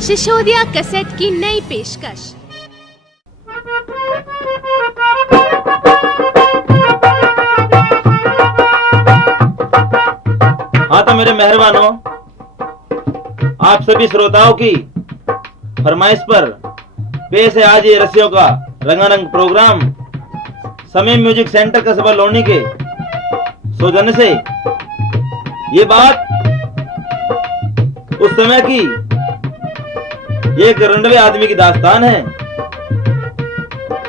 Sisodia cassette की नई पेशकश। हाँ तो मेरे मेहरबानों, आप सभी श्रोताओं की फरमाइश पर पेश है आज ये रसियों का रंगारंग प्रोग्राम समय म्यूजिक सेंटर कस्बा लोनी के सौजन्य से। ये बात उस समय की एक रंडवे आदमी की दास्तान है।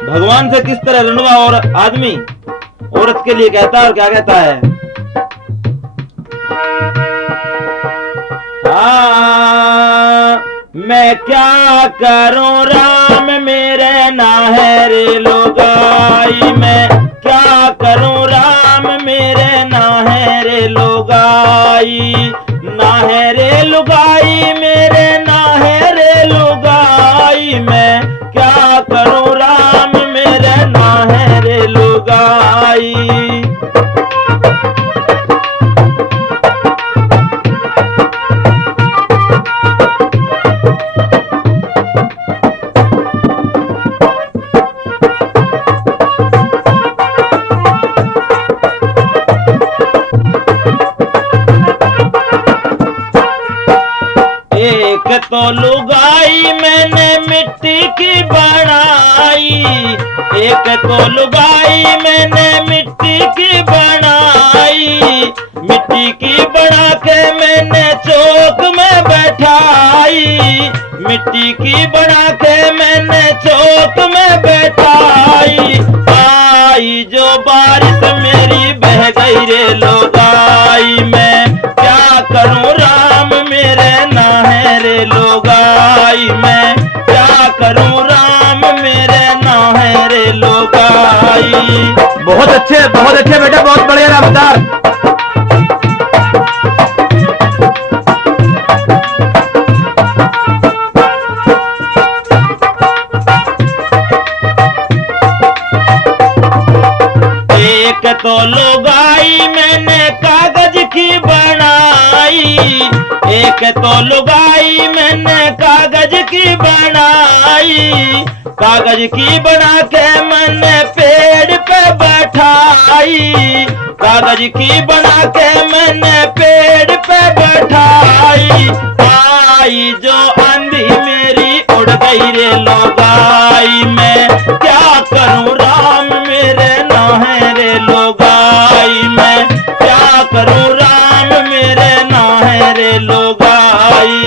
भगवान से किस तरह रंडवा और आदमी औरत के लिए कहता है और क्या कहता है। मैं क्या करूं राम मेरे नाहरे लुगाई, मैं क्या करूं राम मेरे नाहरे लुगाई, नाहरे लुगाई मेरे नाहरे लुगाई, मैं क्या करूं राम मेरे नाहरे लुगाई। एक तो लुगाई मैंने मिट्टी की बनाई, एक तो लुगाई मैंने मिट्टी की बनाई, मिट्टी की बना के मैंने चौक में बैठाई, मिट्टी की बना के मैंने चौक में बैठाई। आई जो बारिश मेरी बह गई रे लुगाई, मैं क्या करूं राम मेरे नाहरे लुगाई, मैं क्या करूं राम मेरे नाहरे लुगाई। बहुत अच्छे बेटा, बहुत बढ़िया रफ्तार। एक तो लुगाई मैंने कागज की बनाई, एक तो लुगाई मैंने कागज की बनाई, कागज की बना के मैंने पेड़ पे बैठाई, कागज की बना के मैंने पेड़ पे बैठाई। आई जो आंधी मेरी उड़ गई रे लुगाई, मैं क्या करूं राम मेरे नाहरे लुगाई, मैं क्या करूं राम मेरे नाहरे लुगाई।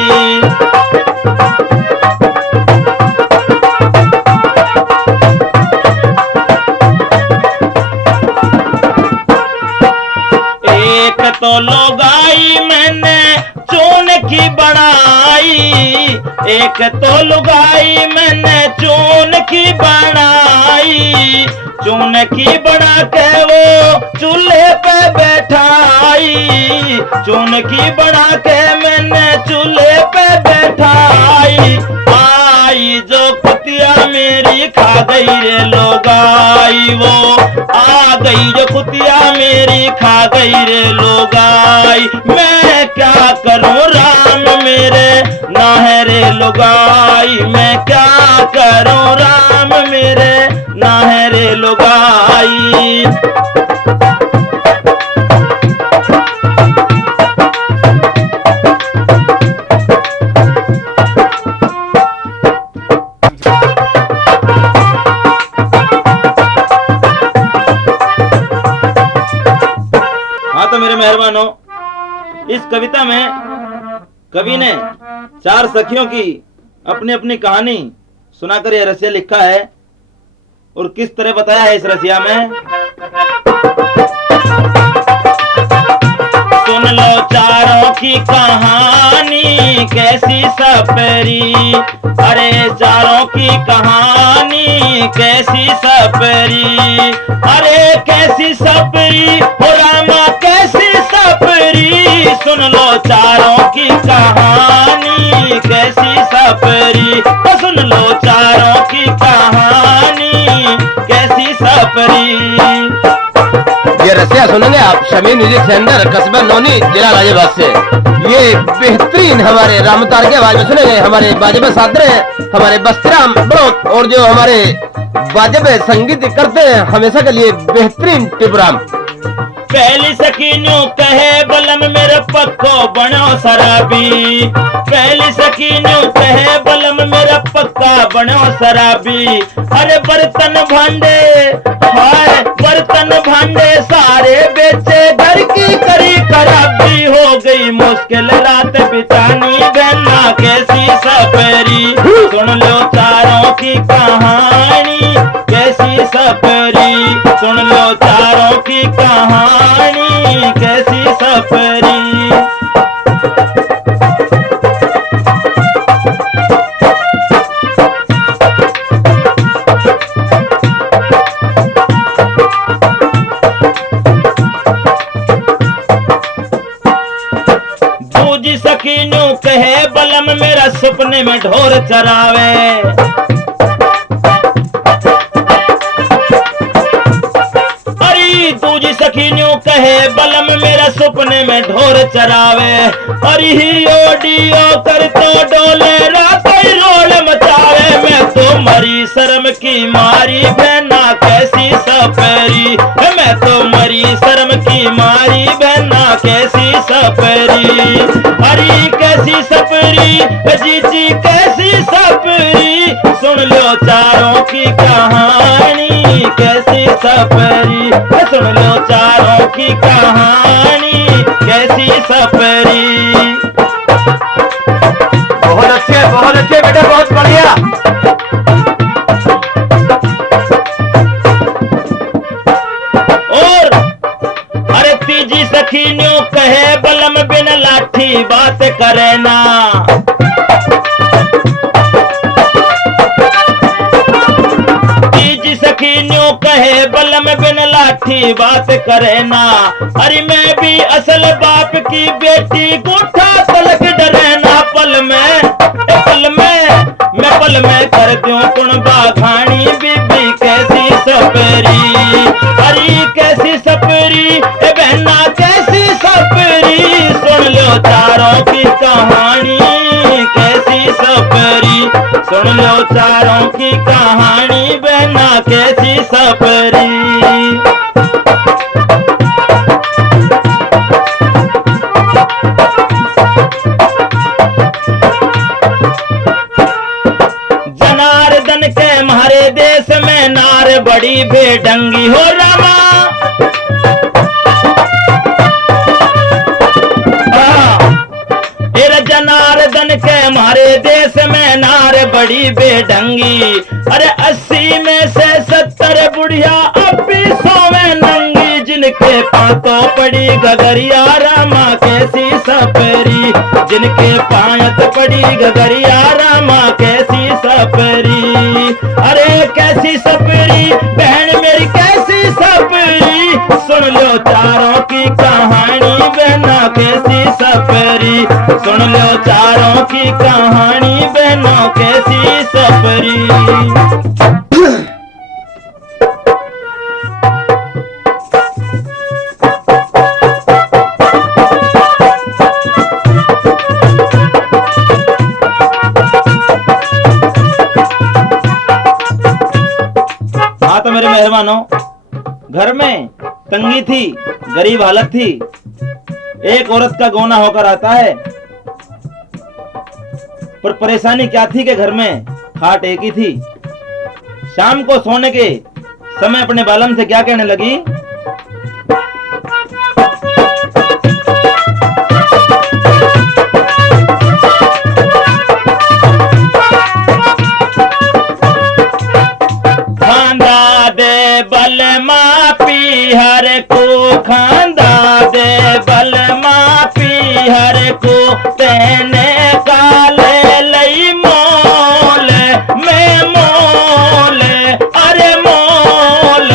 एक तो लुगाई मैंने चून की बनाई, एक तो लुगाई मैंने चून की बनाई, चून की बना के वो चूल्हे पे बैठाई, चून की बना के मैंने चूल्हे पे बैठाई। आई जो कुतिया मेरी खा गई रे लुगाई, वो आ गई जो कुतिया मेरी खा गई रे लुगाई। मैं क्या करूं राम मेरे नाहरे लुगाई, मैं क्या करूं राम मेरे नाहरे लुगाई। हाँ तो मेरे मेहरबानों, इस कविता में कवि ने चार सखियों की अपनी अपनी कहानी सुनाकर यह रसिया लिखा है। और किस तरह बताया है इस रसिया में, सुन लो चारों की कहानी कैसी सपरी, अरे चारों की कहानी कैसी सपरी, अरे कैसी सपरी हो रामा कैसी सपरी, सुन लो चारों की कहानी कैसी सपरी, तो सुन लो चारों की कहानी कैसी सपरी। ये रसिया क्या सुनेंगे आप शमी म्यूजिक सेंटर कस्बा नोनी जिला गाजियाबाद से। ये बेहतरीन हमारे रामतार के आवाज में सुनेंगे हमारे बाजे सादरे हमारे बस्तराम बड़ोत और जो हमारे बाजे पे संगीत करते हैं हमेशा के लिए बेहतरीन टिपराम। पहली सकीनू कहे बलम मेरे पक्को बनो शराबी, पहली सकीनू कहे बलम मेरा पक्का बनो शराबी। अरे बर्तन भांडे हाय बर्तन भांडे सारे बेचे घर की करी खराबी। हो गई मुश्किल रात बितानी बहना कैसी सफरी, सुन लो चारों की कहानी कैसी सफरी, सुन लो चारों की कहानी कैसी सफरी। दूजी सकीनू कहे बलम मेरा सपने में ढोर चरावे, दूजी सखीन्यू कहे बलम मेरा सपने में ढोर चरावे। अरे ही ओडियो कर तो डोले रात रोल मचावे। मैं तो मरी शर्म की मारी बहना कैसी सफरी, मैं तो मरी शर्म की मारी बहना कैसी सफरी। अरे कैसी सफरी जीजी कैसी सफरी, सुन लो चारों की कहानी कैसी सफरी, सुन लो चारों की कहानी कैसी सफरी। बहुत अच्छे बेटे बहुत बढ़िया। और अरे तीजी सखीन्यू कहे बलम बिन लाठी बात करे ना, तीजी सखीन्यू कहे बलम बिन लाठी बात करे ना। अरे मैं भी असल बाप की बेटी गोठा तलक डरे ना। पल में कर दूं कुणबा घानी बीबी कैसी सफरी। अरे कैसी सफरी ए बहना कैसी सफरी, सुन लो चारों की कहानी कैसी सफरी, सुन लो चारों की कहानी बहना कैसी सफरी। जनार्दन के हमारे देश में नार बड़ी बेढंगी हो रामा। जनार्दन के हमारे देश में नार बड़ी बेढंगी। अरे 80 में से 70 बुढ़िया अब भी 100 में नंगी। जिनके पातों पड़ी गगरिया रामा कैसी सफरी, जिनके पायत पड़ी गगरिया रामा कैसी सफरी। अरे कैसी सफरी बहन मेरी कैसी सफरी, सुन लो चारों की कहानी बहना कैसी सफरी, सुन लो चारों की कहानी बहनों कैसी सफरी। हाँ तो मेरे मेहरबानों, घर में तंगी थी, गरीब हालत थी। एक औरत का गौना होकर आता है, पर परेशानी क्या थी कि घर में खाट एक ही थी। शाम को सोने के समय अपने बालम से क्या कहने लगी, खांदा दे बल मापी हर को, खांदा दे बल मापी हर को, तेने काले लई मोल में मोल, अरे मोल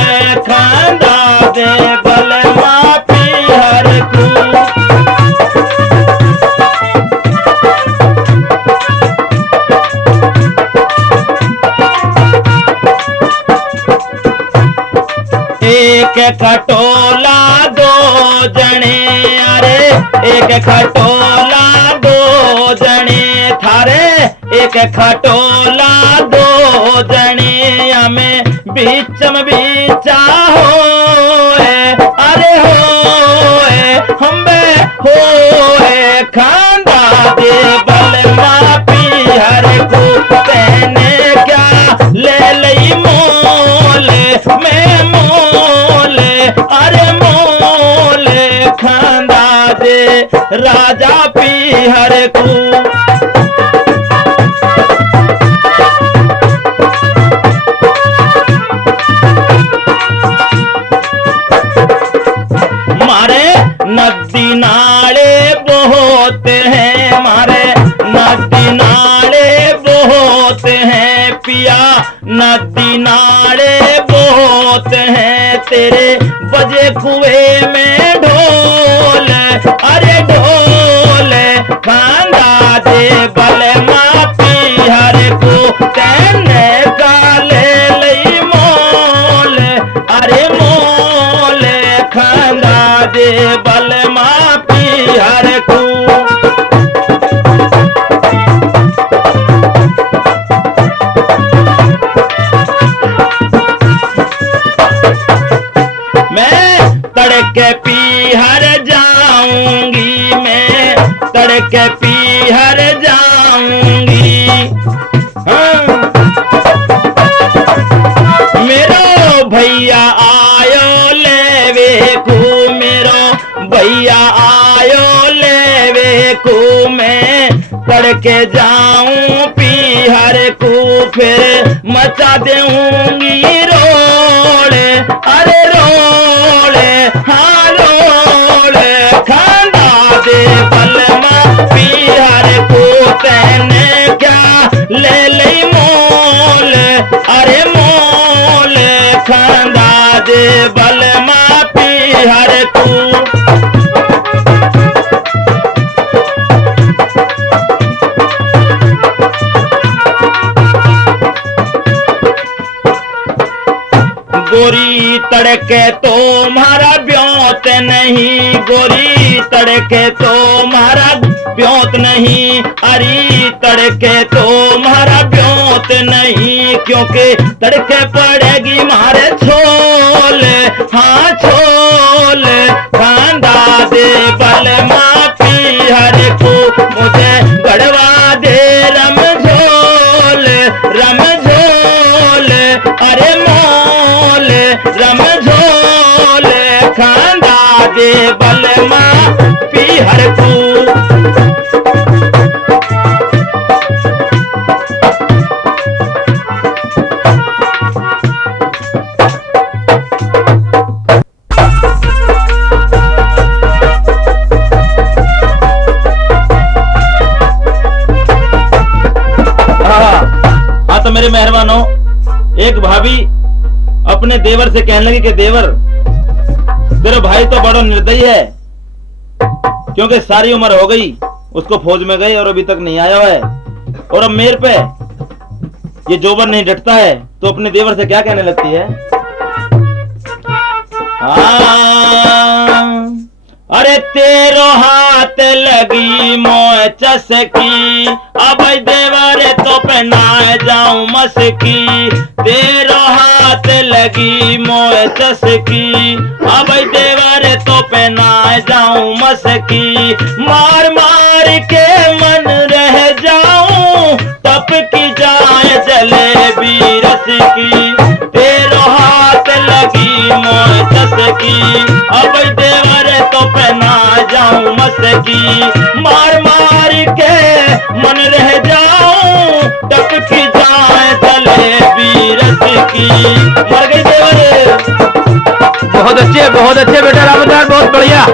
खांदा दे बल मापी हर को। एक कटोला दो जने, अरे एक खटोला दो जने थारे, एक खटोला दो जने हमें बीचम बीचा होए, अरे होए हम बे होए खांदा दे बलमा पीहर को तेने क्या ले लई मोले मैं मोले, अरे मोले खांदा दे राजा पीहर को। मारे नदी नाले बहुत हैं, मारे नदी नाले बहुत हैं पिया, नदी नाले बहुत हैं तेरे बजे कुएं में ढोल, अरे ढोल खांदा दे बलमा पीहर को तेने का ले लई मोल, अरे मोल खांदा दे बलमा पीहर को। मैं तड़के पीहर जाऊंगी, मैं तड़के पीहर जाऊंगी, हाँ। मेरो भैया आयो लेवे को, मेरो भैया आयो लेवे को, मैं तड़के जाऊं पीहर को फिर मचा देऊंगी रोड़े, अरे रोड़े हाँ रोड़े खांदा दे बलमा पीहर को तेने क्या ले लई मोल, अरे मोल खांदा दे बलमा पीहर को। गोरी तड़के तो मारा ब्योत नहीं, गोरी तड़के तो मारा ब्योत नहीं, अरी तड़के तो मारा ब्योत नहीं, क्योंकि तड़के पड़ेगी मारे छोल, हाँ छोल खांदा दे बलमा पीहर को मुझे गड़वा दे रमझोल, रमझोल अरे मोल रमझोल खांदा दे बलमा पीहर को। तो मेरे मेहरबानों, एक भाभी अपने देवर से कहने लगी कि देवर तेरा भाई तो बड़ा निर्दयी है, क्योंकि सारी उम्र हो गई उसको फौज में गए और अभी तक नहीं आया है, और अब मेरे पे ये जोबर नहीं डटता है, तो अपने देवर से क्या कहने लगती है, अरे तेरो हाथ लगी मोह चसकी, अब देवर तो पहनाए जाऊं मस्की, तेरो हाथ लगी मोह चसकी, अब देवर तो पहनाए जाऊं मस्की, मार मार के मन रह जाऊं तप की जाए जलेबी रस की, तेरो हाथ लगी मोह चसकी, अब देवर तो पहना जाऊं मस्की, मार मार के मन रह जाऊं टप की जाए जलेबी रस की। मर गई देवर। बहुत अच्छे बेटा रामदास, बहुत बढ़िया।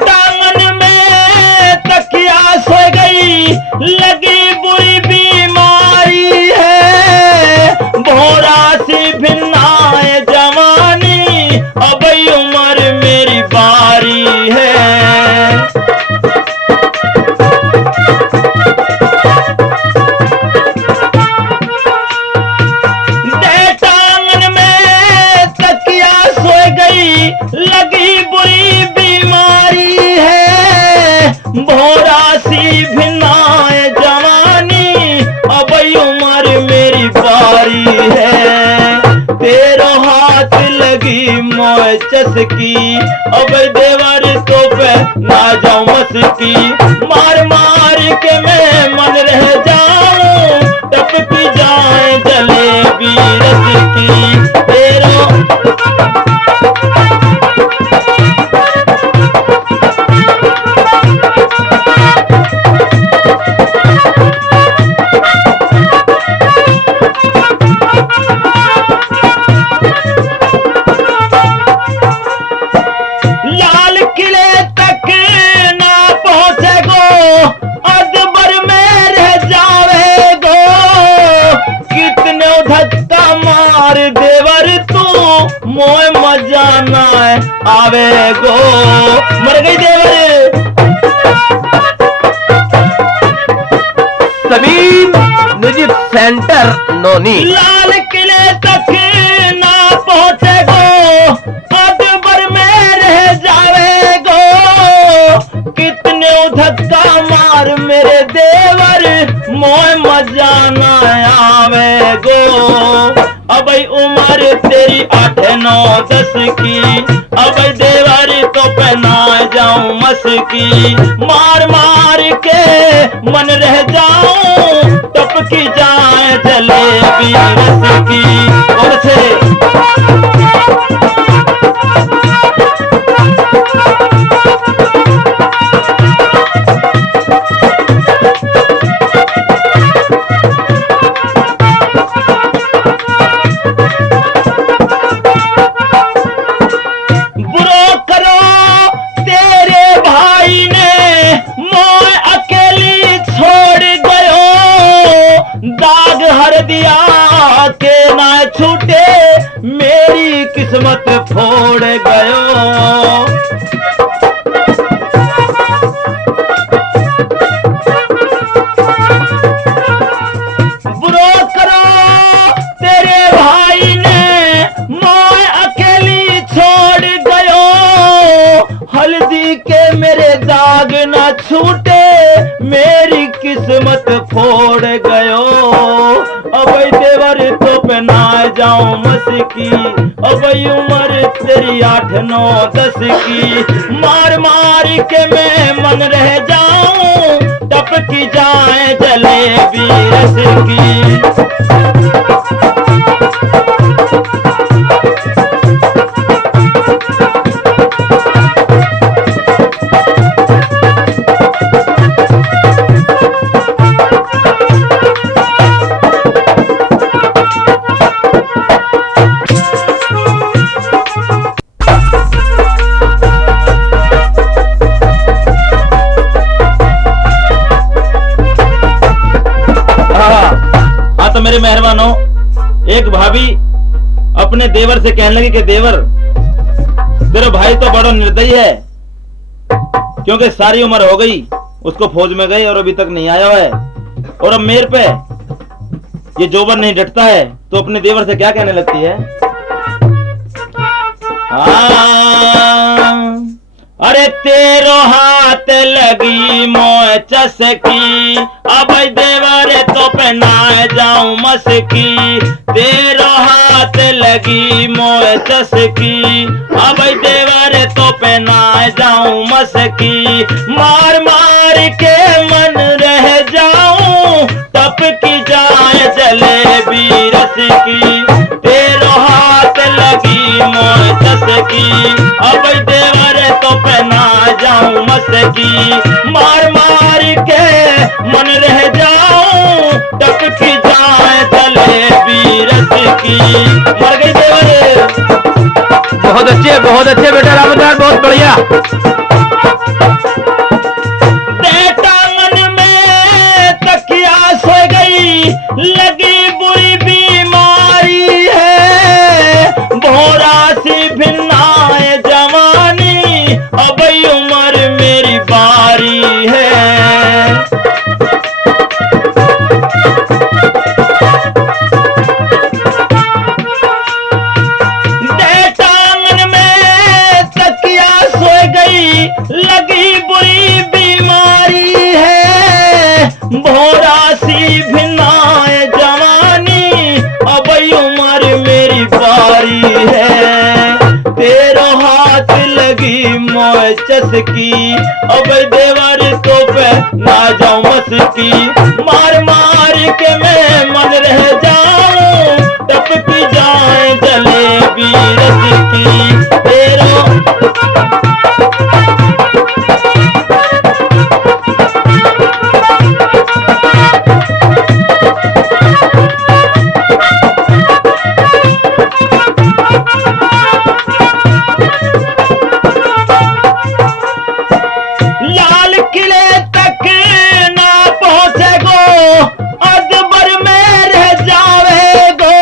टांगन में तकिया सो गई, लगी बुरी बीमारी है, भोरा सी भिन्नाए जवानी, अब उम्र मेरी बारी है। टांगन में तकिया सी भिन्नाए जवानी, अब उम्र मेरी बारी है। तेरो हाथ लगी मोए चसकी, अब देवर तो पे ना जाऊं मस्की। मार मार के मैं मन रह जाऊं, टपकी जाए जलेबी रस की। तेरो लाल किले तक ना पहुंचे गो, अदबर में रह जावे गो। कितने धक्का मार देवर तू, मोए मजा ना आवे गो। मर गई देवर। सलीम म्यूजिक सेंटर नोनी। लाल किले तक ना पहुंचे गो, अदबर में रह जावे गो। कितने धक्का मार मेरे देवर, मोए मजा ना आवे गो। अब उम्र तेरी 8 9 10 की, अब देवर तो पहना जाऊं मस्की। मार मार के मन रह जाऊं, टपकी जाए जलेबी रस की। और से बुरो करो तेरे भाई ने, मोए अकेली छोड़ गयो। दाग हर दिया के ना छूटे, मेरी किस्मत फोड़ गयो। बुरो करो तेरे भाई ने, मोए अकेली छोड़ गयो। हल्दी के मेरे दाग ना छूटे, मेरी किस्मत फोड़ गयो। अब देवर तो पहना जाऊं मस्की, अब उम्र तेरी 8 9 10 की। मार मार के मैं मन रह जाऊं, टपकी जाए जलेबी रस की। हाँ तो मेरे मेहरबानों, एक भाभी अपने देवर से कहने लगी कि देवर, तेरा भाई तो बड़ा निर्दयी है, क्योंकि सारी उम्र हो गई उसको फौज में गई और अभी तक नहीं आया है। और अब मेरे पे ये जोबर नहीं डटता है, तो अपने देवर से क्या कहने लगती है? अरे तेरो हाथ लगी मोए चसकी, अब देवर तो पहना जाऊं मस्की। तेरो हाथ लगी मोए चसकी, अब देवर तो पहना जाऊं मस्की। मार मार के मन रह जाऊं, टपकी जाए जलेबी रस की। तेरो हाथ लगी मोए चसकी, अब देवर तो पहना जाऊं मस्की। मार मार के मन रह जाऊं, टपकी जाए जलेबी रस की। मर गई देवर। बहुत अच्छे बेटा रामदास, बहुत बढ़िया। टांगन में तकिया सो गई, लगी बुरी बीमारी है। भोरा सी भिन्नाए जवानी, अब उम्र मेरी बारी है। टांगन में तकिया सो गई, भोरा सी भिन्नाए जवानी, अब उम्र मेरी बारी है। तेरो हाथ लगी मोय चसकी, अब देवर तो पे ना जाऊं मस्की। मार मार के मैं मन रह जाऊं, टपकी जाए जलेबी रस की। तेरो लाल किले तक ना पहुंचे गो, अदबर में रह जावे गो।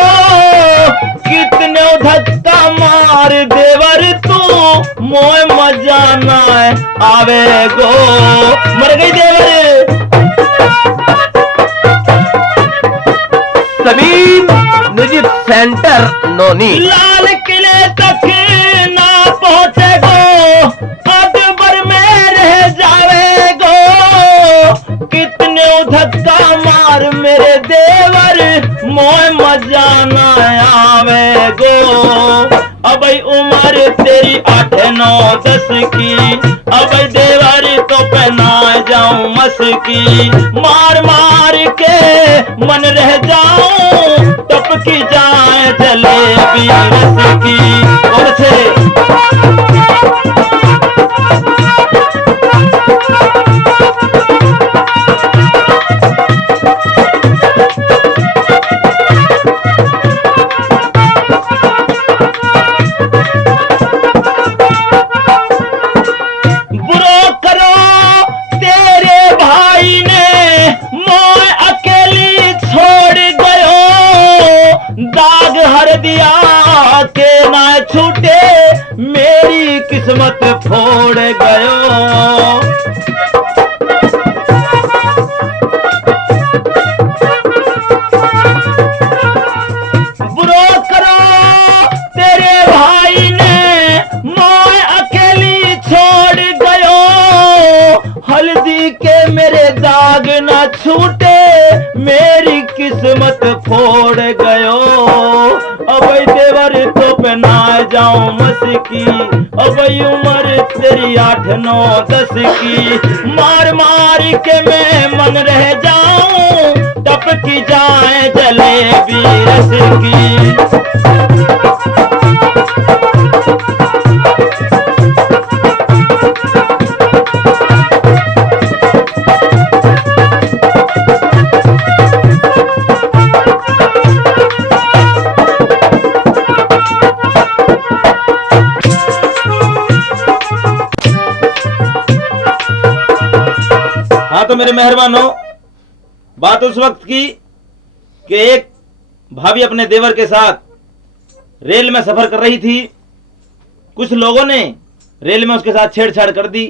कितने धक्का मार देवर तू, मोय मजा ना आवे गो। मर गई देवर। समीम म्यूजिक सेंटर नोनी। लाल किले तक ना पहुंचे गो, अकबर में रह जावे गो। कितने धक्का मार मेरे देवर, मोय मजा ना आवे गो। अब उम्र तेरी 8 9 10 की, अब देवर तो पहना जाऊं मस्की। मार मार के मन रह जाऊं, टपकी जाए जलेबी रस की। और से दाग हर दिया के ना छूटे, मेरी किस्मत फोड़ गयो। बुरो करो तेरे भाई ने, मैं अकेली छोड़ गयो। हल्दी के मेरे दाग ना छूटे, मेरी किस्मत फोड़ गयो। अब देवर तो पहना जाऊं मस्की, अब उम्र तेरी 8 9 10 की। मार मार के मैं मन रह जाऊं, टपकी जाए जलेबी रस की। हाँ तो मेरे मेहरबानों, बात उस वक्त की कि एक भाभी अपने देवर के साथ रेल में सफर कर रही थी। कुछ लोगों ने रेल में उसके साथ छेड़छाड़ कर दी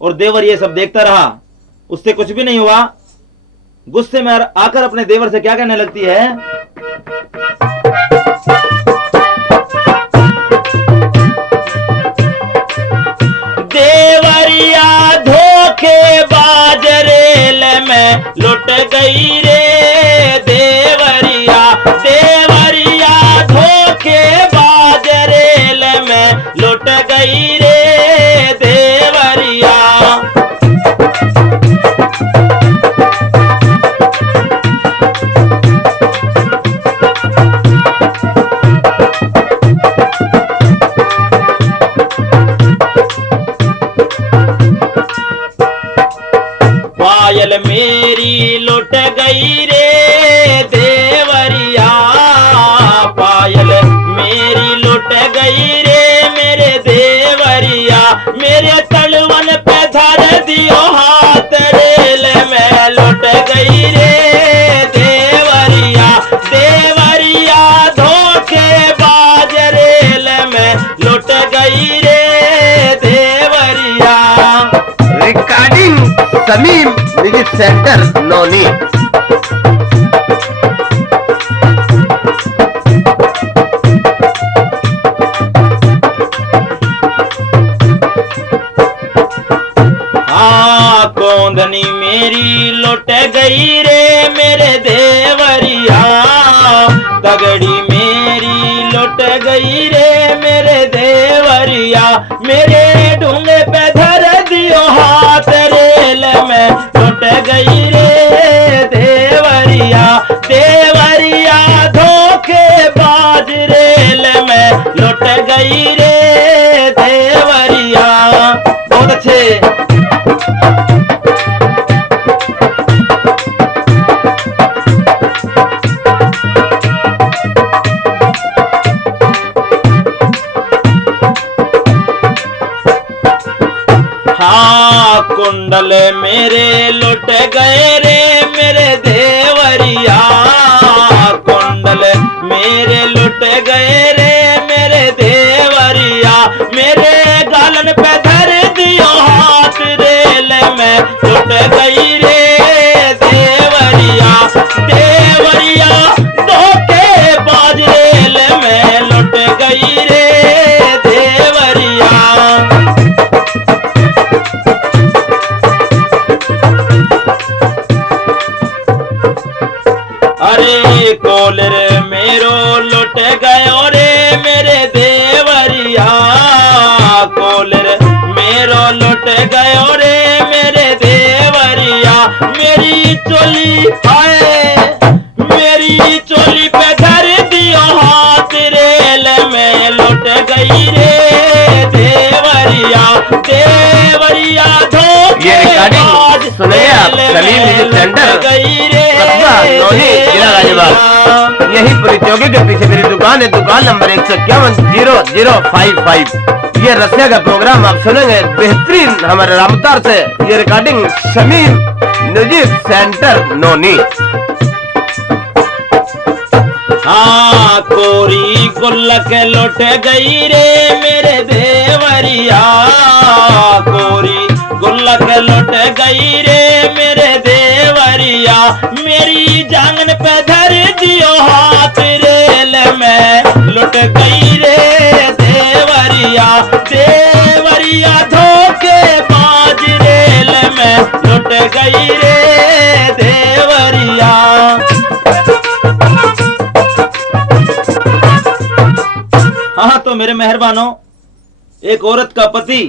और देवर ये सब देखता रहा, उससे कुछ भी नहीं हुआ। गुस्से में आकर अपने देवर से क्या कहने लगती है, देवरिया धोखेबाज रेल में लुट गई रे। देवरिया देवरिया धोखेबाज रेल में लुट गई रे। देवरिया पायल मेरी लुट गई रे। देवरिया पायल मेरी लुट गई रे। मेरे देवरिया मेरे तलवन पे धर दियो हाथ, रेल में लुट गई रे। देवरिया देवरिया धोखेबाज रेल में लुट गई रे। Deoria. Recording Samim music centre Noni. कौंधनी मेरी लुट गई रे मेरे देवरिया, तगड़ी मेरी लुट गई रे मेरे देवरिया, मेरे ढूंगे पे धर दियो हाथ रेल में लुट गई रे देवरिया, देवरिया धोखेबाज रेल में लुट गई रे देवरिया। बहुत अच्छे। हाँ कुंडल मेरे लुट गए रे मेरे देवरिया, कुंडल मेरे लुट गए रे मेरे देवरिया, मेरे गालन पे धर दियो हाथ रेल में लुट गई रे देवरिया, देवरिया धोखेबाज रेल में लुट गई रे देवरिया। अरे कोलर मेरो लुट गयो रे मेरे देवरिया, कोलर मेरो लुट गयो रे मेरे देवरिया, मेरी चोली आए मेरी चोली पे धर दियो हाथ रेल में लुट गई रे देवरिया, देवरिया ये रिकॉर्डिंग सुनिए आप सलीम म्यूजिक सेंटर कस्बा नौनी जिला गाजियाबाद। यही प्रतियोगी के पीछे मेरी दुकान है, दुकान नंबर 151-0055। ये रसिया का प्रोग्राम आप सुनेंगे बेहतरीन हमारे रामतार से। ये रिकॉर्डिंग सलीम म्यूजिक सेंटर नौनी। हाँ कोरी गुल्लक लुट गई रे मेरे देवरिया, कोरी गुल्लक लुट गई रे मेरे देवरिया, मेरी जांगन पे धर दियो हाथ रेल में लुट गई रे देवरिया, देवरिया धोखेबाज रेल में लुट गई रे देवरिया। हाँ तो मेरे मेहरबानों, एक औरत का पति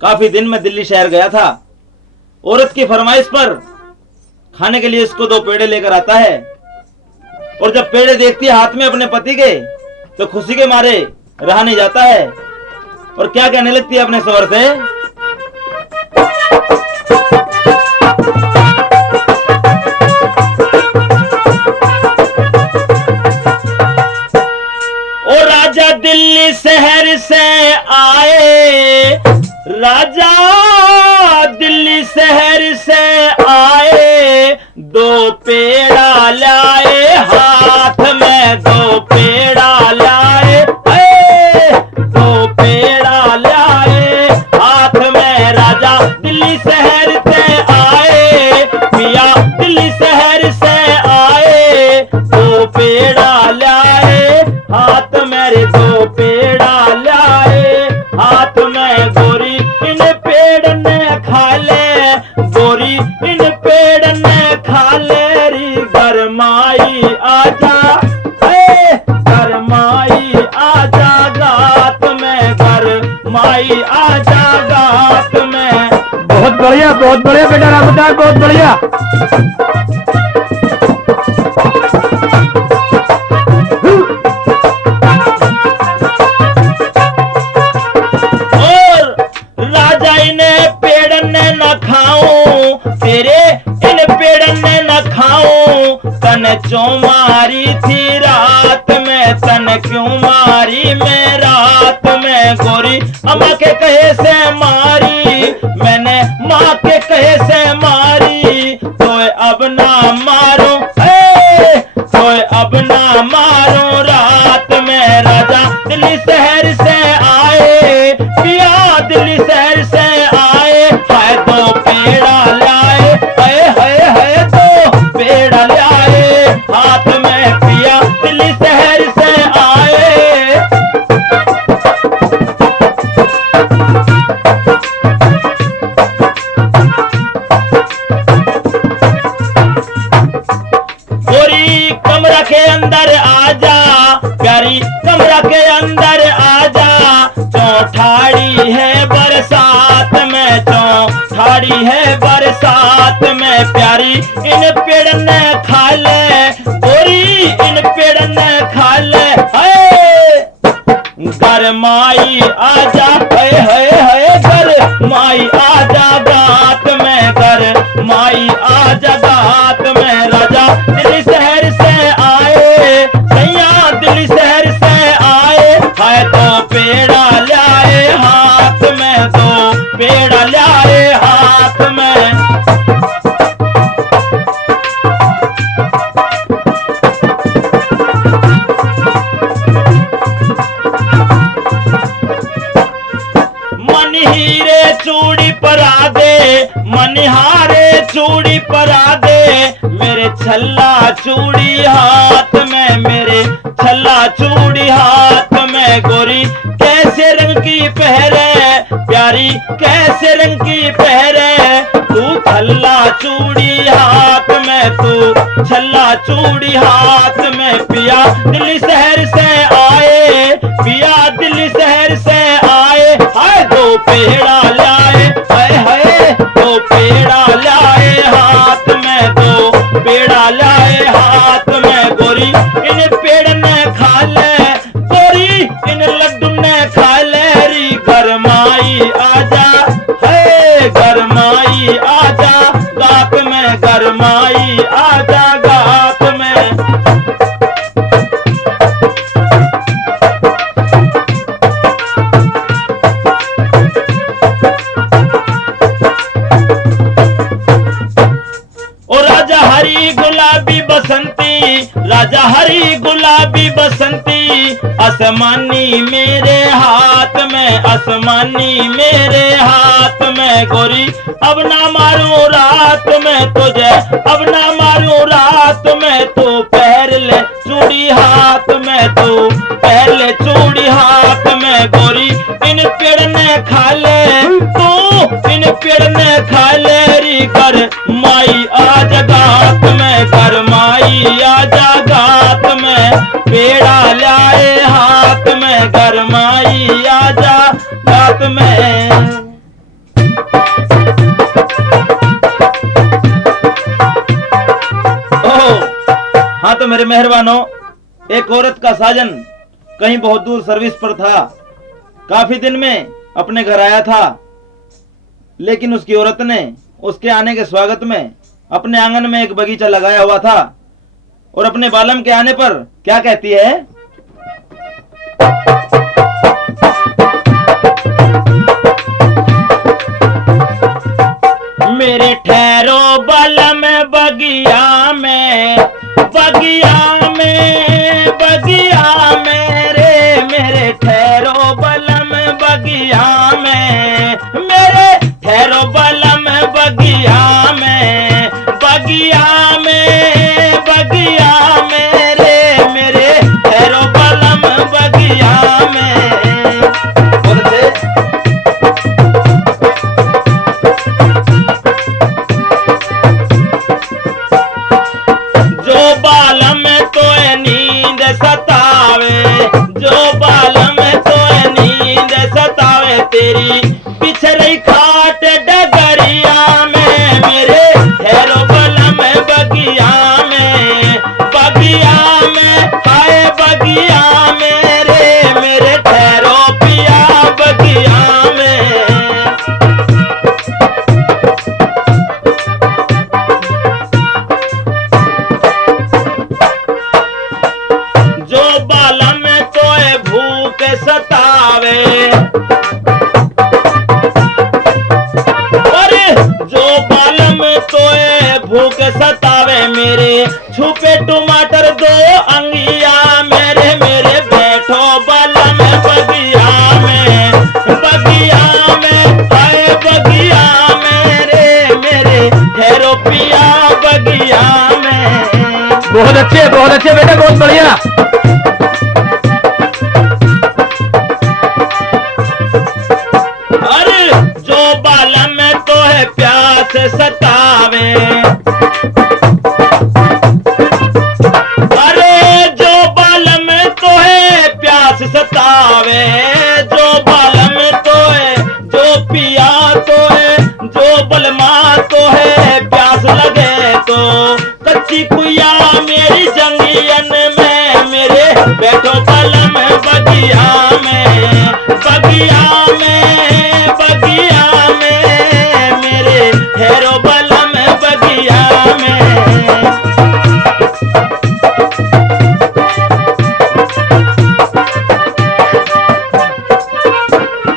काफी दिन में दिल्ली शहर गया था। औरत की फरमाइश पर खाने के लिए इसको 2 पेड़े लेकर आता है, और जब पेड़े देखती है हाथ में अपने पति के तो खुशी के मारे रहा नहीं जाता है, और क्या कहने लगती है अपने स्वर से, ओ राजा दिल्ली शहर से आए, राजा दिल्ली शहर से आए, 2 पेड़ा लाए हाथ में, 2 पेड़ा लाए, 2 पेड़ा लाए हाथ में, राजा दिल्ली शहर से आए, मिया दिल्ली शहर से आए, 2 पेड़ा लाए हाथ मेरे, 2 पेड़ा लाए हाथ में, गोरी इन पेड़ ने खा ले, गोरी इन पेड़ ने खा ले री, गरमाई आजा गरमाई आजा गात में, गरमाई आजा गात में। बहुत बढ़िया बेटा रामदार, बहुत बढ़िया। तन क्यों मारी थी रात में, तन क्यों मारी मैं रात में, गोरी अम्मा के कहे से मारी मैंने, माँ के कहे से मारी, तो अब ना मारो तो अब ना मारो रात में, राजा दिल्ली शहर से आए, पिया दिल्ली शहर से आए, है 2 पेड़ा लाए, है 2 पेड़ा लाए हाथ में, पिया दिल्ली शहर से आए। है बरसात में प्यारी इन पेड़ ने खा ले गोरी इन पेड़ ने खा ले घर माई आजा है घर माई आजा गात में घर माई आजा गात में राजा दिल्ली शहर से आए सैया दिल्ली शहर से आए है तो पेड़ा लाए हाथ में तो पेड़ा लाए हाथ में मनहीरे चूड़ी परा दे मनहारे चूड़ी परा दे मेरे छल्ला चूड़ी हाथ में मेरे छल्ला चूड़ी हाथ में गोरी कैसे रंग की पहरे प्यारी कैसे रंग की पहरे तू छल्ला चूड़ी हाथ में तू छल्ला चूड़ी हाथ में पिया दिल्ली शहर से आए पिया दिल्ली शहर से आए हाय दो पेड़ा लाए हाय दो पेड़ा लाए हाथ में दो पेड़ा लाए हाथ में गोरी इन पेड़ ने खा ले गोरी इन लड्डू ने खा ले री गरमाई आजा है गरमाई आजा गात में गरमाई आजा गात में राजा हरी गुलाबी बसंती आसमानी मेरे हाथ में आसमानी मेरे हाथ में गोरी अब ना मारूं रात में तुझे अब ना मारूं रात में तू पहन ले चूड़ी हाथ में तू पहन ले चूड़ी हाथ में गोरी इन पेड़ ने खा ले तू इन पेड़ ने खा ले री कर माई आज गात में कर माई आजा गात में पेड़ा लाए हाथ में गरमाई आजा गात में हाँ तो मेरे मेहरबानों एक औरत का साजन कहीं बहुत दूर सर्विस पर था काफी दिन में अपने घर आया था लेकिन उसकी औरत ने उसके आने के स्वागत में अपने आंगन में एक बगीचा लगाया हुआ था और अपने बालम के आने पर क्या कहती है मेरे ठहरो बालम बगिया में बगिया में बगिया में रे मेरे ठहरो बालम बगिया में मेरे ठहरो बालम बगिया में बगिया में बगिया में रे मेरे ठहरो बालम बगिया में जो बालम तो नींद सतावे जो बालम तो नींद सतावे तेरी पिछड़ी खाट डगरिया में मेरे ठहरो बालम बगिया में हाय बगिया में रे मेरे ठहरो पिया बगिया में जो बालम तो भूख सतावे अरे जो बालम तो भूख सतावे मेरे छुपे टमाटर दो अंगिया मेरे मेरे बैठो बालम बगिया में हाय बगिया में रे मेरे ठहरो पिया बगिया में बहुत अच्छे बेटे बहुत बढ़िया अरे जो बालम तो है प्यास सतावे अरे जो बालम तो है प्यास सतावे जो बालम तो है जो पिया तो है जो बलमा बगिया में मेरे ठहरो बलम बगिया में।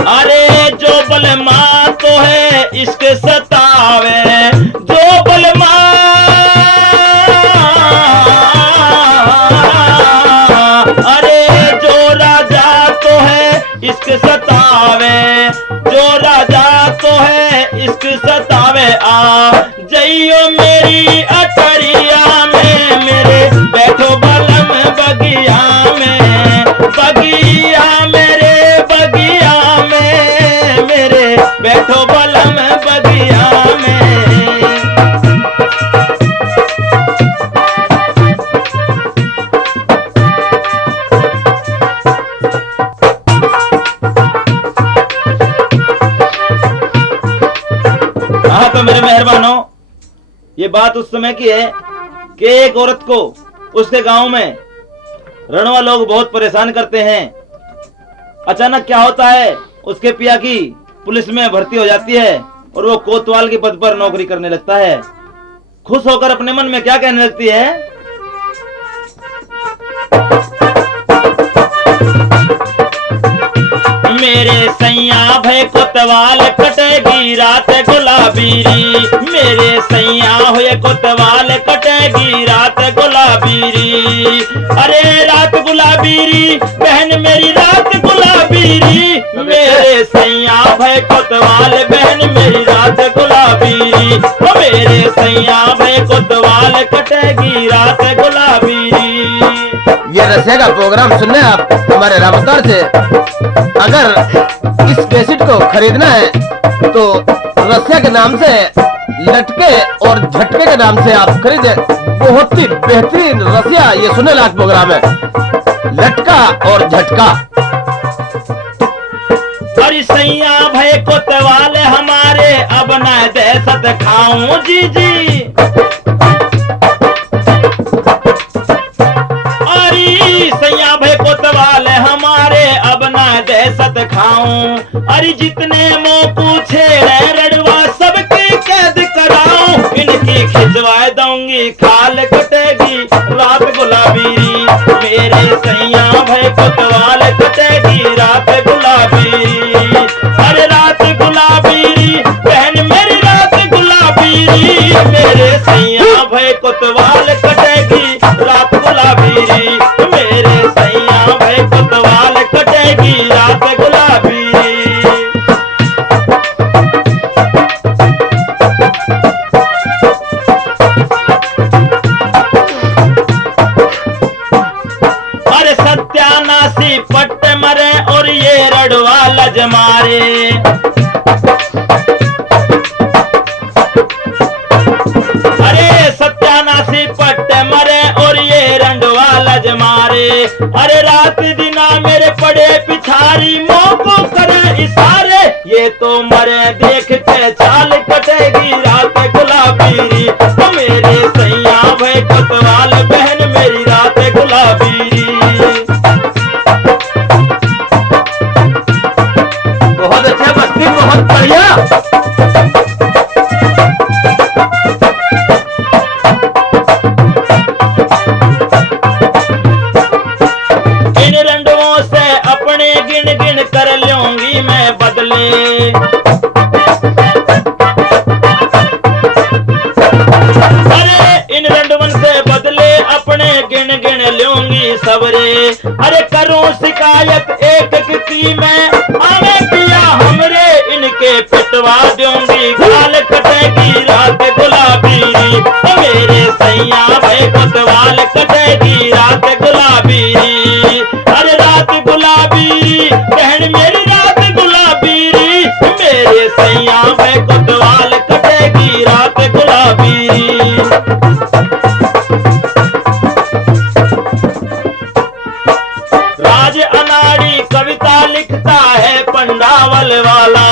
अरे जो बलमा तो है इसके सतावे, जो बलमा अरे जो राजा तो है इसके सतावे, जो राजा तो है इसके सतावे। आ जइयो मेरी अटरिया में मेरे बैठो बलम बगिया में, बगिया मेरे बगिया में मेरे बैठो बलम बगिया में। हाँ तो मेरे मेहरबानों, ये बात उस समय की है कि एक औरत को उसके गांव में रणवा लोग बहुत परेशान करते हैं। अचानक क्या होता है, उसके पिया की पुलिस में भर्ती हो जाती है और वो कोतवाल के पद पर नौकरी करने लगता है। खुश होकर अपने मन में क्या कहने लगती है, मेरे सैया भय कोतवाल कटेगी रात गुलाबीरी, मेरे सैया हुए कोतवाल कटेगी रात गुलाबीरी। अरे रात गुलाबीरी बहन मेरी रात गुलाबीरी, मेरे सैया भय कोतवाल बहन मेरी रात गुलाबीरी, वो मेरे सैया भय कोतवाल कटेगी रात गुलाबीरी। ये रसिया का प्रोग्राम सुनने आप हमारे रामतार से। अगर इस कैसेट को खरीदना है तो रसिया के नाम से लटके और झटके के नाम से आप खरीदे। बहुत ही बेहतरीन रसिया ये सुनने लायक प्रोग्राम है, लटका और झटका। अरे सैया भय कोतवाल हमारे अब न दहशत खाऊं जी जी, सैया भय कोतवाल हमारे अब ना दहशत खाऊं। अरे जितने मुंह पूछे रड़वा सबकी कैद कराऊं, इनकी खिंचवा दूंगी खाल कटेगी रात गुलाबीरी, मेरे सैया भय कोतवाल कटेगी रात गुलाबीरी। अरे रात गुलाबीरी बहन मेरी रात गुलाबीरी, मेरे सैया भय कोतवाल कटेगी रात गुलाबीरी, मेरे सैया भय कोतवाल कटेगी रात गुलाबीरी। अरे सत्यानाशी पट्ट मरे और ये रड़वा लज मारे, अरे सत्यानाशी पट्ट मरे और ये रंडवा लज मारे। अरे रात दिना मेरे पड़े पिछारी मोह को करे इशारे, ये तो मरे देख के चाल कटेगी रात गुलाबीरी, तो मेरे सैया भय कोतवाल बहन मेरी रात गुलाबीरी। बहुत अच्छा बस्ती, बहुत बढ़िया। इन रंडवों से अपने गिन गिन कर लूंगी मैं बदले, अरे इन रंडवन से बदले अपने गिन गिन लूंगी सबरे। अरे करूं शिकायत एक किसी में आने पिया हमरे, इनके पिटवा दूंगी गाल कटेगी रात गुलाबीरी, मेरे सैया भय कोतवाल कटेगी रात गुलाबीरी। अरे रात गुलाबीरी बहन मेरी रात गुलाबीरी, मेरे सैया भय कोतवाल कटेगी रात गुलाबीरी। राज अनाड़ी कविता लिखता है पंडावल वाला,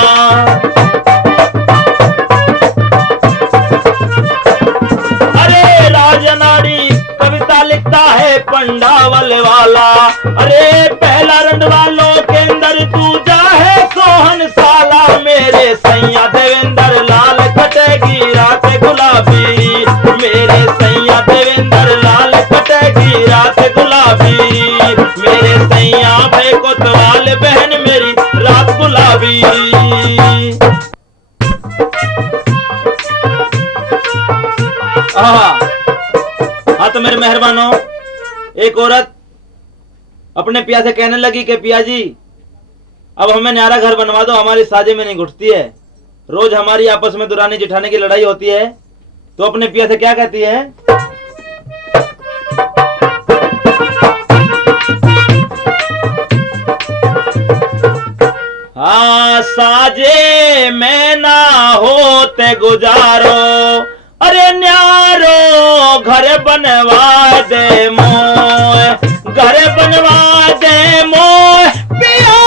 अरे राज अनाड़ी कविता लिखता है पंडावल वाला। अरे पहला रंड वालों के अंदर तू जा है सैया देवेंद्र लाल कटेगी रात गुलाबी, मेरे सैया देवेंद्र लाल कटेगी रात गुलाबी, मेरे सैया भाई कोतवाल बहन मेरी रात गुलाबी। हाँ तो मेरे मेहरबानों, एक औरत अपने पिया से कहने लगी कि पिया जी अब हमें न्यारा घर बनवा दो, हमारी साजे में नहीं घुटती है, रोज हमारी आपस में दुरानी जिठानी की लड़ाई होती है। तो अपने पिया से क्या कहती है? हाँ साजे में ना होते गुजारो, अरे न्यारो घर बनवा दे मोय, घर बनवा दे मोय, पिया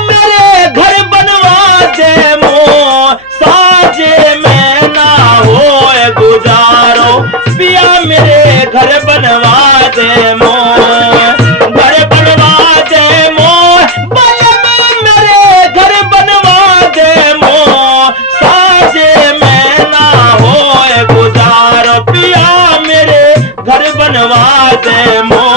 मेरे घर बनवा दे मोय, साजे में ना होए गुजारो, पिया मेरे घर बनवा दे मोय, घर बनवा दे मोय, बलम मेरे घर बनवा दे मोय, साजे में ना होए गुजारो, पिया मेरे घर बनवा दे मोय।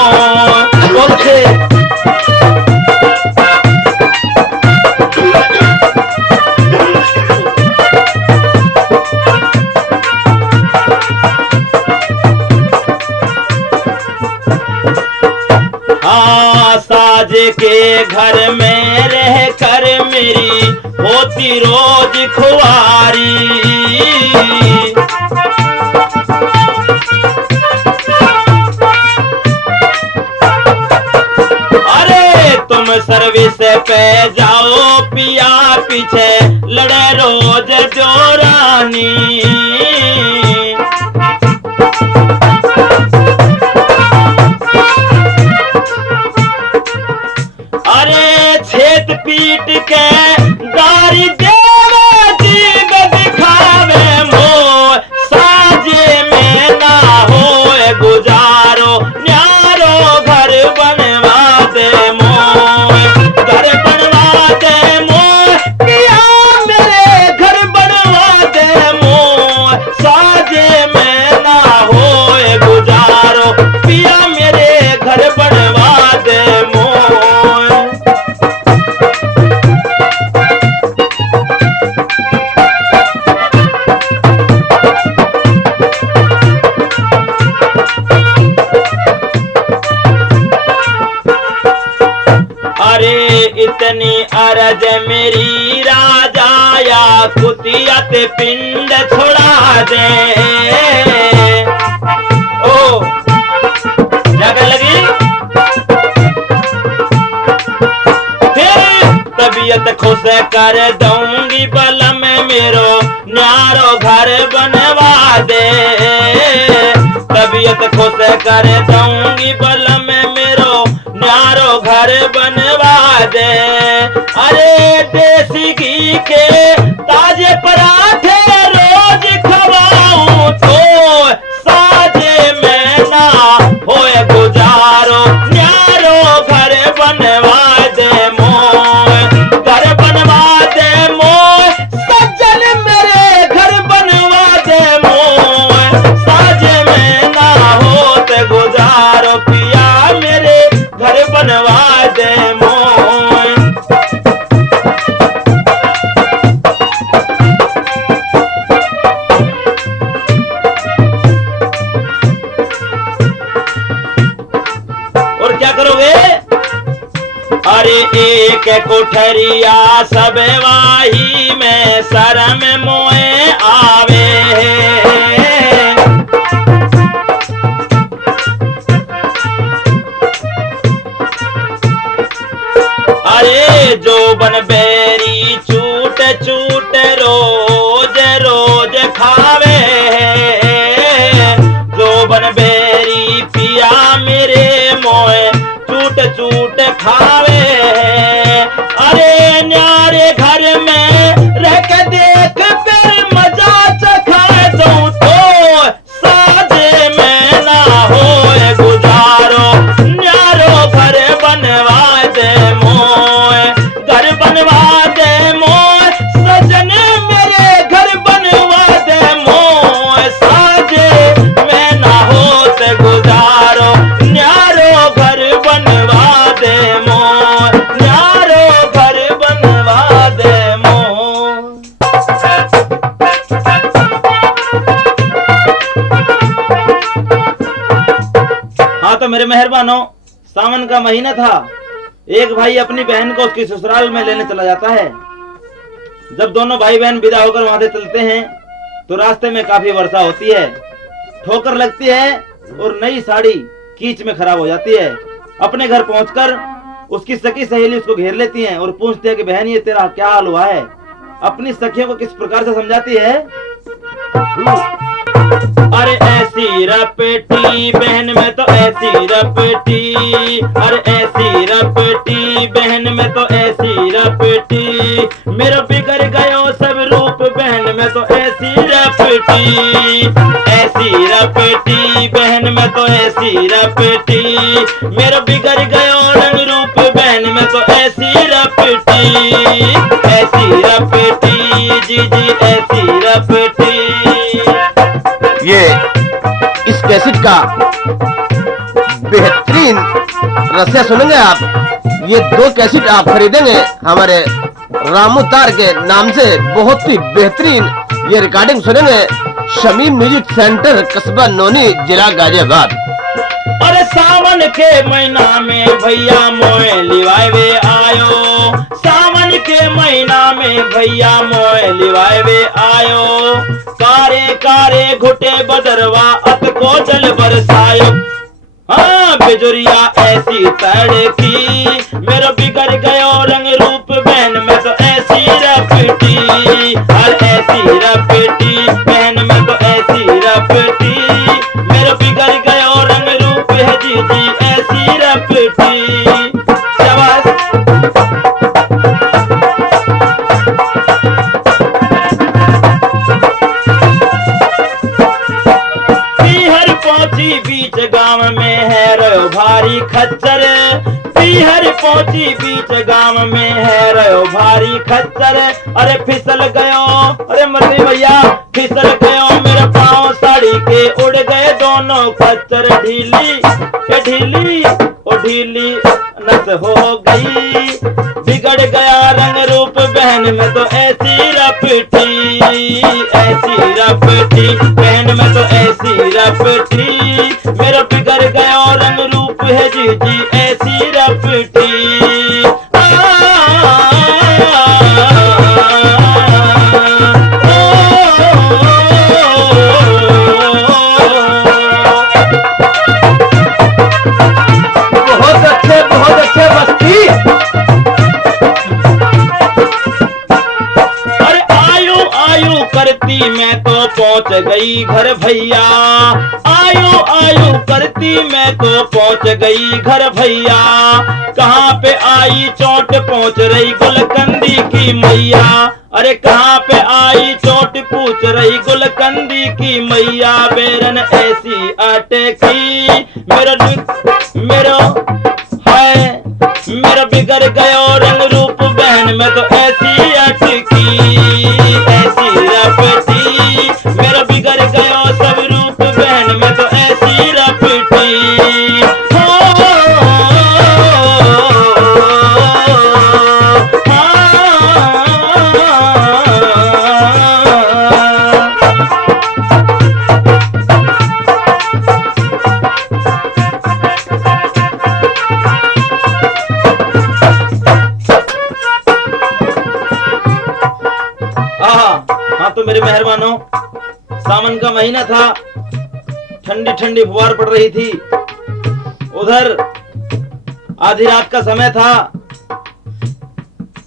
हाँ साजे के घर में रह कर मेरी होती रोज खुआरी, अरे तुम सर्विस पे जाओ पिया पीछे लड़े रोज जो रानी, अरे छेद पीट के गारी देवे जीव दिखावे मोय, साजे में ना होए गुजारो, न्यारो घर बनवा दे मोय, घर बनवा दे मोय, पिया मेरे घर बनवा दे मोय, साजे में ना होए गुजारो, पिया मेरे घर बनवा दे मोय। अरे इतनी अरज मेरी राजा या कुतियत पिंड छोड़ा दे, ओ क्या कर लगी? फिर तबीयत खुश कर दूंगी बलम मेरो न्यारो घर बनवा दे, तबीयत खुश कर दूंगी बलम मेरो न्यारो घर बनवा दे, अरे देसी घी के ताजे पराठे रोज खवाऊं तो साजे में ना होए गुजारो, न्यारो घर बनवा दे मोय, घर बनवा दे मोय, सज्जन मेरे घर बनवा दे मोय, साजे में ना होते गुजारो, पिया मेरे घर बनवा दे मोय। और क्या करोगे? अरे एक कोठरिया सब वाही में शर्म मोए आवे, अरे जो बन बेरी चूट चूट रोज रोज खावे, जो बन बेरी पिया मेरे मोए चूट चूट खावे, अरे न्यारे घर में रह के देख फिर मजा चखाए दो तो मेरे मेहरबानों सावन का महीना था। एक भाई अपनी बहन को उसकी ससुराल में लेने चला जाता है। जब दोनों भाई बहन विदा होकर वहां से चलते हैं तो रास्ते में काफी वर्षा होती है, ठोकर लगती है और नई साड़ी कीच में खराब हो जाती है। अपने घर पहुंचकर उसकी सखी सहेली उसको घेर लेती हैं और पूछती है कि बहन ये तेरा क्या हाल हुआ है। अपनी सखियों को किस प्रकार से समझाती है। अरे ऐसी रपटी बहन में तो ऐसी रपटी, अरे ऐसी रपटी बहन में तो ऐसी रपटी, मेरा बिगड़ गयो सब रूप बहन में तो ऐसी रपटी, ऐसी रपटी बहन में तो ऐसी रपटी, मेरा बिगड़ गयो रंग रूप बहन में तो ऐसी रपटी, ऐसी रपटी जी जी ऐसी रपटी। ये इस कैसेट का बेहतरीन रसिया सुनेंगे आप। ये 2 कैसेट आप खरीदेंगे हमारे रामू तार के नाम से, बहुत ही बेहतरीन ये रिकॉर्डिंग सुनेंगे शमीम म्यूजिक सेंटर कस्बा नोनी जिला गाजियाबाद। अरे सावन के महीना में भैया मोए लिवाए आयो, सावन के महीना में भैया मोए लिवाए आयो, कारे कारे घुटे बदरवा अत को जल बरसायो। हाँ बिजुरिया ऐसी तड़की, मेरा बिगड़ गयो रंग रूप बहन में तो ऐसी रपटी, हर ऐसी रपटी बहन में तो ऐसी रपटी, मेरा बिगड़ गयो रंग रूप है जी जी ऐसी रपटी। शाबाश। पीहर पहुंची बीच गांव में है रयो भारी खच्चर, पीहर पहुंची बीच गांव में है रयो भारी खच्चर, अरे फिसल गयो, अरे मरनी भैया फिसल गयो मेरे पाँव साड़ी के, उड़ गए दोनों खच्चर, ढीली ढीली ओ ढीली नस हो गई, बिगड़ गया रंग रूप बहन में तो ऐसी रपटी, ऐसी रपटी बहन में तो ऐसी रपटी, मेरा बिगड़ गया रंग रूप है जी जी ऐसी रपटी। बहुत अच्छे बस्ती। अरे आयु आयु करती मैं तो पहुंच गई घर भैया, आयु आयु करती मैं तो पहुंच गई घर भैया, कहाँ पे आई चोट पहुंच रही गुलकंदी की मैया, अरे कहाँ पे आई चोट पूछ रही गुलकंदी की मैया, बेरन ऐसी अटकी मेरा है मेरा बिगड़ गयो रंग रूप बहन में तो ऐसी अटकी, ऐसी रपटी, मेरा बिगड़ गयो सब रूप बहन में तो ऐसी रपटी। हाँ तो मेरे मेहरबानों सावन का महीना था, ठंडी ठंडी फुहार पड़ रही थी, उधर आधी रात का समय था।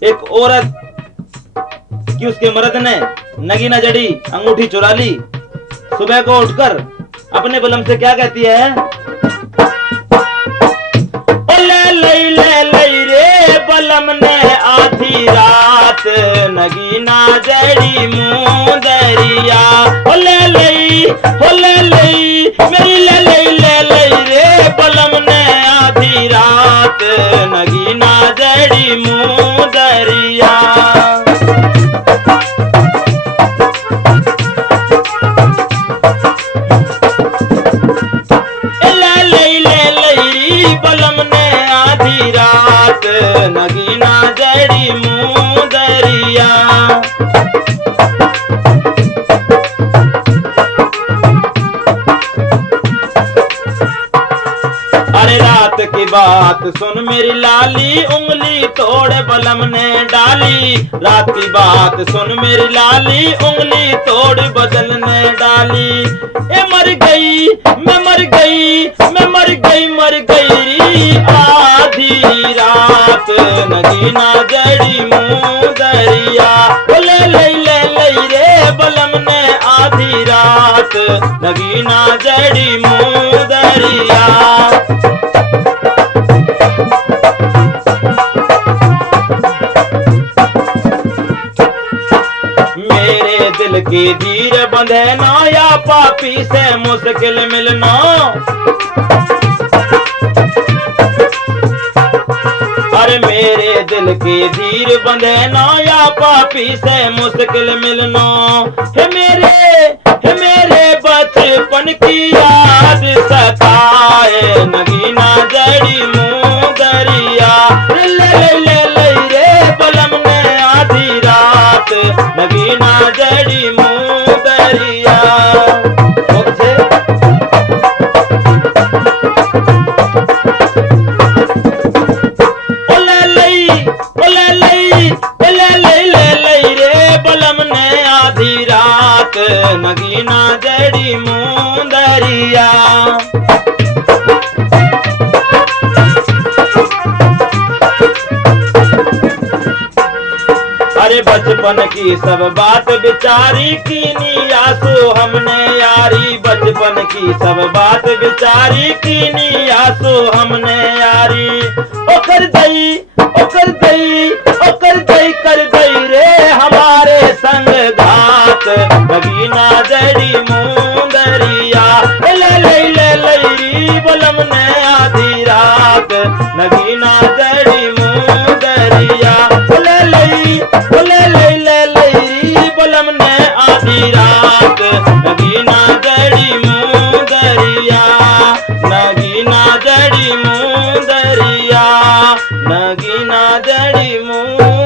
एक औरत कि उसके मर्द ने नगीना जड़ी अंगूठी चुरा ली। सुबह को उठकर अपने बलम से क्या कहती है, ले लई रे बलम ने आधी रात नगीना जड़ी मुंदरिया, ले लई मेरी ले लई रे बलम ने आधी रात नगीना जड़ी मुंदरिया। बलम ने आधी रात नगीना जड़ी मुंदरिया। बात सुन मेरी लाली, उंगली तोड़ बलम ने डाली। रात की बात सुन मेरी लाली, उंगली तोड़ बदल ने डाली। ए मर गई मैं मर गई मैं मर गई मर गई आधी रात, नगीना जड़ी मुंह दरिया। ले ले ले ले रे बलम ने आधी रात, नगीना जड़ी मुंह दरिया। मेरे दिल की धीर बंधे ना, या पापी से मुश्किल मिलना। अरे मेरे दिल की धीर बंधे ना, या पापी से मुश्किल मिलना। हे मेरे बचपन की याद सताए, नगीना जड़ी मुंह दरिया। ले ले ले ले रे बलम ने आधी रात, नगीना जड़ी मुंह दरिया। नगीना जड़ी मुंह दरिया। अरे बचपन की सब बात बिचारी कीनी आंसू हमने यारी। बचपन की सब बात बिचारी कीनी आंसू हमने यारी। ओ कर दई ओ कर दई ओ कर दई कर दई रे हमारे संग घात, नगीना जड़ी मुंह दरिया। ले ले ले ले बलम ने आधी रात, नगीना जड़ी मुंह दरिया। ले ले ले ले बलम ने आधी रात, नगीना जड़ी मुंह दरिया। नगीना जड़ी मुंह दरिया, नगीना जड़ी मुंह